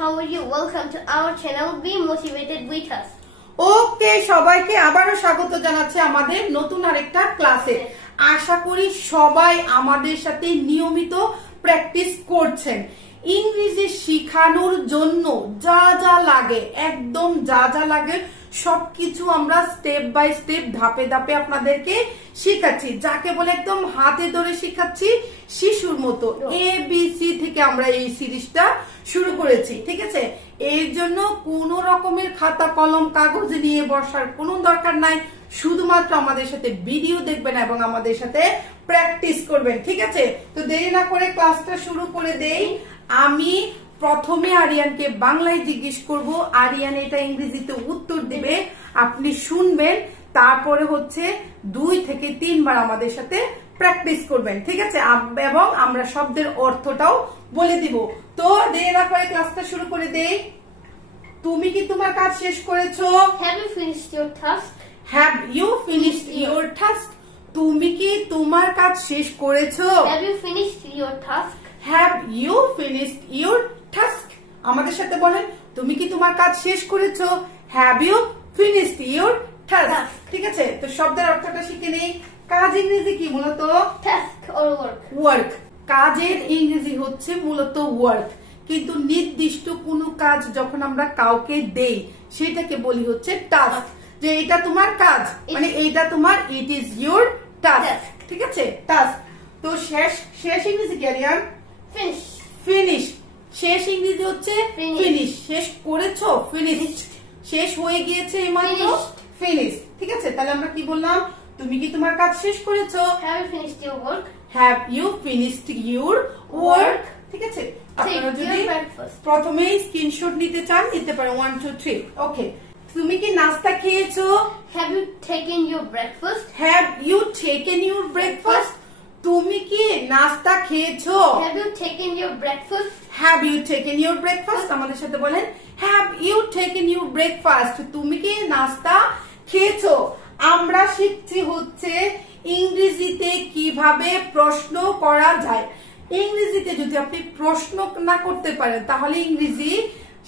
how are you? Welcome to our channel. Be motivated with us. ওকে সবাইকে আবারো স্বাগত জানাচ্ছি আমাদের নতুন আরেকটা ক্লাসে। আশা করি সবাই আমাদের সাথে নিয়মিত প্র্যাকটিস করছেন। ইংরেজি শেখানোর জন্য যা যা লাগে, একদম যা যা লাগে সবকিছু আমরা স্টেপ বাই স্টেপ ধাপে ধাপে আপনাদেরকে শেখাচ্ছি, যাকে বলে একদম হাতে ধরে শেখাচ্ছি শিশুর মতো। ABC থেকে আমরা এই সিরিজটা শুরু করেছি, ঠিক আছে? এর জন্য কোনো রকমের খাতা কলম কাগজ নিয়ে বসার কোনো দরকার নাই, শুধুমাত্র আমাদের সাথে ভিডিও দেখবেন এবং আমাদের সাথে প্র্যাকটিস করবেন, ঠিক আছে? তো দেরি না করে ক্লাসটা শুরু করে দেই। আমি প্রথমে আরিয়ানকে বাংলায় জিজ্ঞেস করব, আরিয়ান এটা ইংরেজিতে উত্তর দিবে, আপনি শুনবেন, তারপরে হচ্ছে 2 থেকে 3 বার আমাদের সাথে প্র্যাকটিস করবেন, ঠিক আছে? এবং আমরা শব্দের অর্থটাও বলে দিব। তো দেরি না করে ক্লাসটা শুরু করে দেই। তুমি কি তোমার কাজ শেষ করেছো? Have you finished your task? Have you finished your task? তুমি কি তোমার কাজ শেষ করেছো? Have you finished your task? Have you finished your task? আমাদের সাথে বলেন, তুমি কি তোমার কাজ শেষ করেছো? Have you finished your task? ঠিক আছে? তো শব্দের অর্থটা শিখে নেই। কাজ ইংরেজি কি মূলত? Task or work? ওয়ার্ক। কাজের ইংরেজি হচ্ছে মূলত ওয়ার্ক, কিন্তু নির্দিষ্ট কোনো কাজ যখন আমরা কাউকে দেই সেটাকে বলি হচ্ছে টাস্ক। যে এটা তোমার কাজ, মানে এটা তোমার, ইট ইজ ইউর টাস্ক, ঠিক আছে? টাস্ক। তো শেষ ইংরেজি কি আরিয়ান? Finish. ফিনিশ। শেষ ইংরেজি হচ্ছে ফিনিশ। শেষ করেছো? ফিনিশড। শেষ হয়ে গিয়েছে এইমাত্র, ফিনিশ, ঠিক আছে? তাহলে আমরা কি বললাম? তুমি কি তোমার কাজ শেষ করেছো? Have you finished your work? Have you finished your work? ঠিক আছে? আপনারা যদি প্রথমেই স্ক্রিনশট নিতে চান নিতে পারেন, 1 2 3। ওকে, তুমি কি নাস্তা খেয়েছো? Have you taken your breakfast? Have you taken your breakfast? তুমি কি নাস্তা খেয়েছো? Have you taken your breakfast? Have you taken your breakfast? আমাদের সাথে বলেন, Have you taken your breakfast? তুমি কি নাস্তা খেয়েছো? আমরা শিখছি হচ্ছে ইংরেজিতে কিভাবে প্রশ্ন করা যায়। ইংরেজিতে যদি আপনি প্রশ্ন না করতে পারেন তাহলে ইংরেজি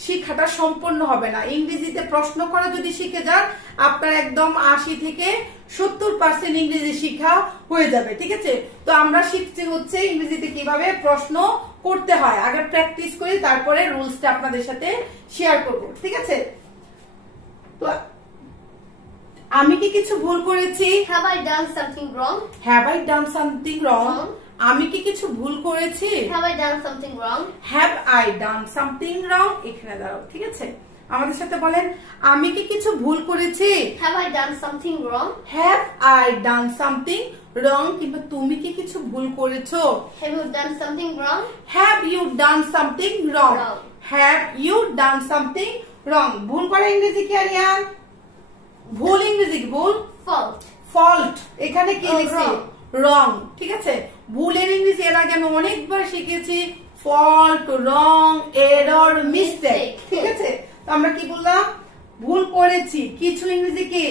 শিক্ষাটা সম্পূর্ণ হবে না। ইংরেজিতে প্রশ্ন করা যদি শিখে যান আপনার একদম 80 থেকে 70% ইংরেজি শিখা হয়ে যাবে, ঠিক আছে? তো আমরা শিখছি হচ্ছে ইংরেজিতে কিভাবে প্রশ্ন করতে হয়। আগে প্র্যাকটিস করি, তারপরে রুলসটা আপনাদের সাথে শেয়ার করব, ঠিক আছে? তো আমি কি কিছু ভুল করেছি? Have I done something wrong? Have I done something wrong? আমি কি কিছু ভুল করেছি? Have I done something wrong? Have I done something wrong? এখানে দাঁড়াও, ঠিক আছে? আমাদের সাথে বলেন, আমি কি কিছু ভুল করেছি? Have I done something wrong? Have I done something wrong? কিন্তু তুমি কি কিছু ভুল করেছো? Have you done something wrong? Have you done something wrong? Wrong. Have you done something wrong? ভুল করা ইংরেজি কি আরিয়ান? ভুল ইংরেজি কি? ভুল Fault. ফল্ট। এখানে কি লিখছি? wrong. রং, ঠিক আছে? ভুলের ইংরেজি এর আগে আমি অনেকবার শিখেছি, ফল্ট, রং, এরর, মিস্টেক, ঠিক আছে? তো আমরা কি বললাম? ভুল করেছি। কিছু ইংরেজি কি?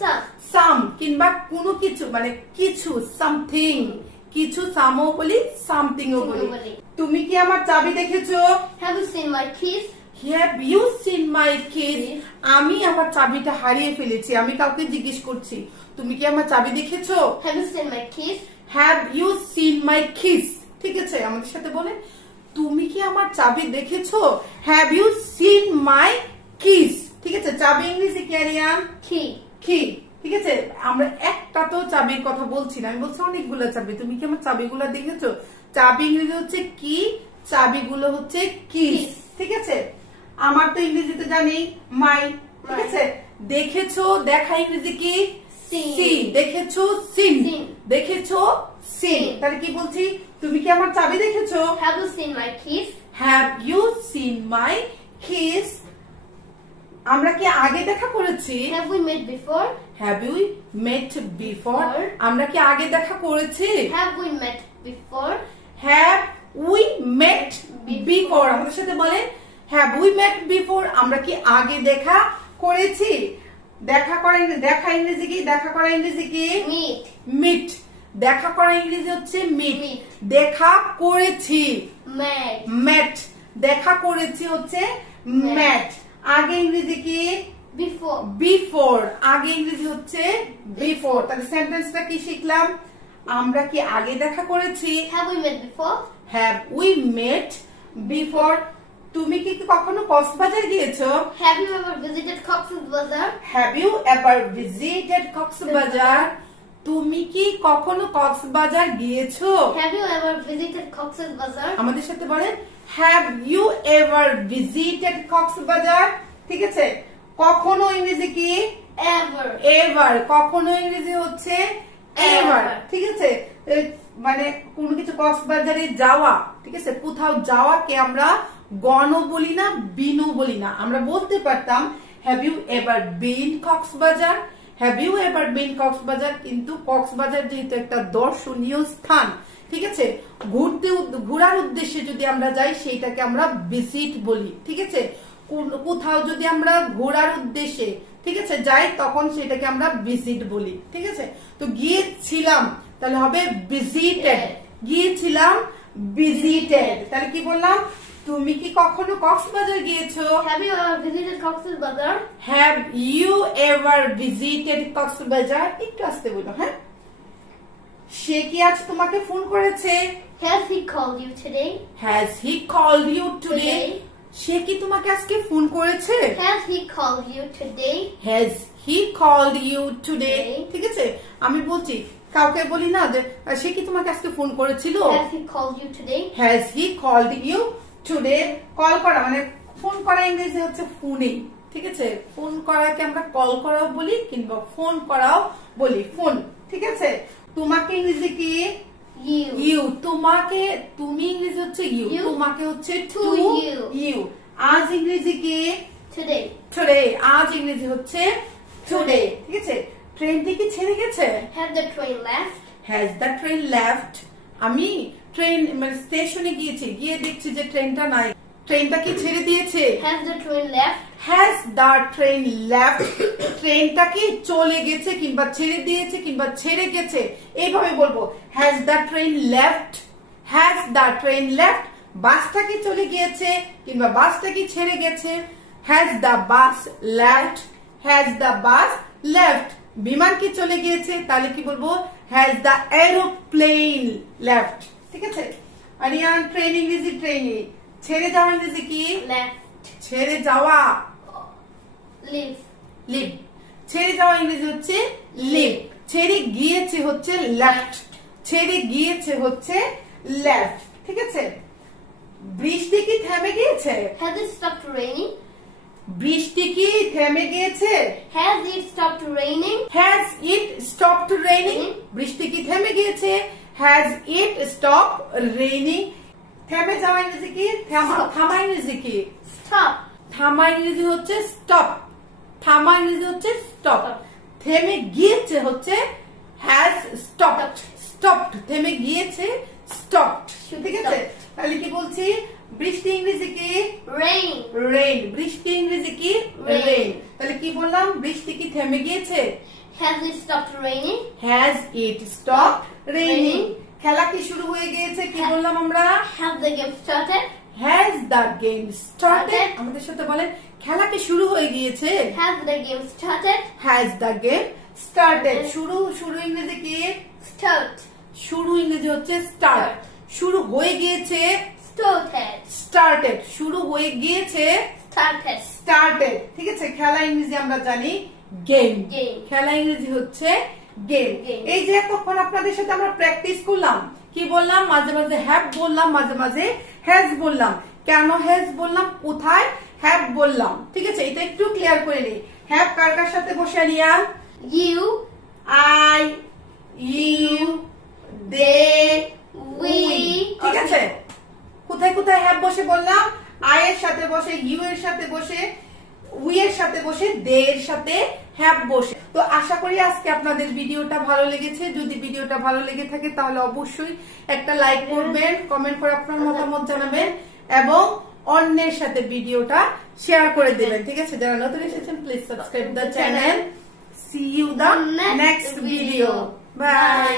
Some. সাম, কিংবা কোনো কিছু, মানে কিছু, সামথিং। কিছু সামও বলি, সামথিংও বলি। তুমি কি আমার চাবি দেখেছো? Have you seen my keys? Have you seen my keys? আমি আমার চাবিটা হারিয়ে ফেলেছি। আমি কাউকে জিজ্ঞেস করছি, তুমি কি আমার চাবি দেখেছো? Have you seen my keys? Have you seen my keys? ঠিক আছে? আমাদের সাথে বলেন, তুমি কি আমার চাবি দেখেছো? Have you seen my keys? ঠিক আছে? চাবি ইংরেজি কি আরিয়ান? Key. কি, ঠিক আছে? আমরা একটা তো চাবির কথা বলছি না, আমি বলছি অনেকগুলো চাবি। তুমি কি আমার চাবিগুলো দেখেছো? চাবি ইংরেজি হচ্ছে কি, চাবিগুলো হচ্ছে কিস, ঠিক আছে? আমার তো ইংরেজিতে জানি মাই, ঠিক আছে? দেখেছো, দেখা ইংরেজি কি? সি। দেখেছো, সিন। দেখেছো, সিন। তাহলে কি বলছি? তুমি কি আমার চাবি দেখেছো? Have you seen my keys? Have you seen my keys? আমরা কি আগে দেখা করেছি? Have we met before? Have we met before? আমরা কি আগে দেখা করেছি? Have we met before? Have we met before? আমাদের সাথে বলেন, Have we met before? আমরা কি আগে দেখা করেছি? দেখা করা, দেখা ইংরেজি কি? দেখা করা ইংরেজি কি? Meet. মিট। দেখা করা ইংরেজি হচ্ছে মিট। দেখা করেছি, Met. met। দেখা করেছি হচ্ছে met। আগে ইংরেজি কি Before. before, আগে ইংরেজি হচ্ছে before। তাহলে সেন্টেন্সটা কি শিখলাম? আমরা কি আগে দেখা করেছি? Have we met before? Have we met before? তুমি কি কখনো কক্সবাজার গিয়েছো? Have you ever visited Cox's Bazar? Have you ever visited Cox's Bazar? তুমি কি কখনো কক্সবাজার গিয়েছো? Have you ever visited Cox's Bazar? আমাদের সাথে বলেন Have you ever visited Cox's Bazar? ঠিক আছে, কখনো ইংরেজি কি Ever. এভার, কখনো ইংরেজি হচ্ছে এভার। ঠিক আছে, মানে কোন কিছু কক্সবাজারে যাওয়া, ঠিক আছে, কোথাও যাওয়াকে আমরা গণ বলি না, বিনু বলি না। আমরা বলতে পারতাম have you ever been Cox's Bazar, have you ever been Cox's Bazar. কিন্তু কক্সবাজার যেহেতু একটা দর্শনীয় স্থান, ঠিক আছে, ঘোরার উদ্দেশ্যে যদি আমরা যাই সেইটাকে আমরা ভিজিট বলি। ঠিক আছে, কোথাও যদি আমরা ঘোরার উদ্দেশ্যে, ঠিক আছে, যাই তখন সেটাকে আমরা ভিজিট বলি। ঠিক আছে, তো গিয়েছিলাম তাহলে হবে ভিজিটেড, গিয়েছিলাম ভিজিটেড। তাহলে কি বললাম? তুমি কি কখনো কক্সবাজার গিয়েছো? Have you ever visited Cox's Bazar? Have you ever visited Cox's Bazar? একটু আসতে বলো। হ্যাঁ, সে কি আজ তোমাকে ফোন করেছে? Has he called you today? Has he called you today? সে কি তোমাকে আজকে ফোন করেছে? Has he called you today? Has he called you today? ঠিক আছে, আমি বলছি, কাউকে বলি না যে সে কি তোমাকে আজকে ফোন করেছিল? Has he called you today? Has he called you today? Call করা মানে ফোন করা ইংরেজি হচ্ছে ফোনিং। ঠিক আছে, ফোন করাকে আমরা কল করাও বলি কিংবা ফোন করাও বলি, ফোন। ঠিক আছে, তোমাকে ইংরেজি কি You. ইউ, তোমাকে, তুমি ইংরেজি হচ্ছে ইউ, You. তোমাকে হচ্ছে To টু you. ইউ। আজ ইংরেজি কি Today. টুডে, আজ ইংরেজি হচ্ছে টুডে। ঠিক আছে, ট্রেনটি কি ছেড়ে গেছে? Has the train left? Has the train left? আমি ট্রেন মানে স্টেশনে গিয়েছি, গিয়ে দেখছি যে ট্রেনটা নাই, ট্রেনটা কি ছেড়ে দিয়েছে? Has the train left? Has the train left? ট্রেনটা কি চলে গেছে কিংবা ছেড়ে দিয়েছে কিংবা ছেড়ে গেছে, এইভাবে বলবো। Has the train left? Has the train left? বাসটা কি চলে গিয়েছে কিংবা বাসটা কি ছেড়ে গেছে? Has the bus left? Has the bus left? বিমান কি চলে গিয়েছে? তাহলে কি বলবো? Has the aeroplane left? ঠিক আছে, আর ইয়ার ট্রেন ইংরেজি ট্রেনে, ছেড়ে যাওয়া ইংরেজি কি? Left. ছেড়ে যাওয়া Live. লিভ, ছেড়ে যাওয়া ইংরেজি হচ্ছে লিভ। ছেড়ে গিয়েছে হচ্ছে লেফট, ছেড়ে গিয়েছে হচ্ছে লেফট। ঠিক আছে, বৃষ্টি কি থেমে গিয়েছে? Has it stopped raining? বৃষ্টি কি থেমে গিয়েছে? Has it stopped raining? Has it stopped raining? বৃষ্টি কি থেমে গিয়েছে? Has it stopped raining? থেমে যাওয়া ইংরেজি কি? থামা ইংরেজি কি? Stop. থামা ইংরেজি হচ্ছে স্টপ, থামা ইংরেজি হচ্ছে স্টপ। থেমে গিয়েছে হচ্ছে হ্যাজ স্টপড, স্টপড, থেমে গিয়েছে স্টপড। ঠিক আছে, তাহলে কি বলছি? বৃষ্টি ইংরেজি কি? Rain. রেইন, বৃষ্টি ইংরেজি কি? রেইন। তাহলে কি বললাম? বৃষ্টি কি থেমে গিয়েছে? Has it stopped raining? Has it stopped raining. খেলা কি শুরু হয়ে গিয়েছে? কি বললাম আমরা? Have the game started? Has the game started? আমাদের সাথে বলেন খেলা কি শুরু হয়ে গিয়েছে? Has the game started? Has the game started? শুরু, শুরু ইংরেজি কি? Start. শুরু ইংরেজি হচ্ছে স্টার্ট। শুরু হয়ে গিয়েছে Started. স্টার্টেড, শুরু হয়ে গিয়েছে Started. স্টার্টেড। ঠিক আছে, খেলা ইংরেজি আমরা জানি গেম, Game. খেলা ইংরেজি হচ্ছে গেম। Game. এই যে এতক্ষণ আপনাদের সাথে আমরা প্র্যাকটিস করলাম, কি বললাম? মাঝে মাঝে হ্যাভ বললাম, মাঝে মাঝে হ্যাজ বললাম। কেন হ্যাজ বললাম, কোথায় হ্যাভ বললাম? ঠিক আছে, এটা একটু ক্লিয়ার করে নিই। হ্যাভ কার কার সাথে বসে আনিয়া? You. I, you, they, We. ঠিক আছে, কোথায় কোথায় হ্যাভ বসে বললাম? আই এর সাথে বসে, ইউ এর সাথে বসে, উই এর সাথে বসে, দে এর সাথে হ্যাভ বসে। তো আশা করি আজকে আপনাদের ভিডিওটা ভালো লেগেছে। যদি ভিডিওটা ভালো লেগে থাকে তাহলে অবশ্যই একটা লাইক করবেন, কমেন্ট করে আপনার মতামত জানাবেন এবং অন্যের সাথে ভিডিওটা শেয়ার করে দেবেন। ঠিক আছে, যারা নতুন এসেছেন please subscribe the channel. See you the next video. By.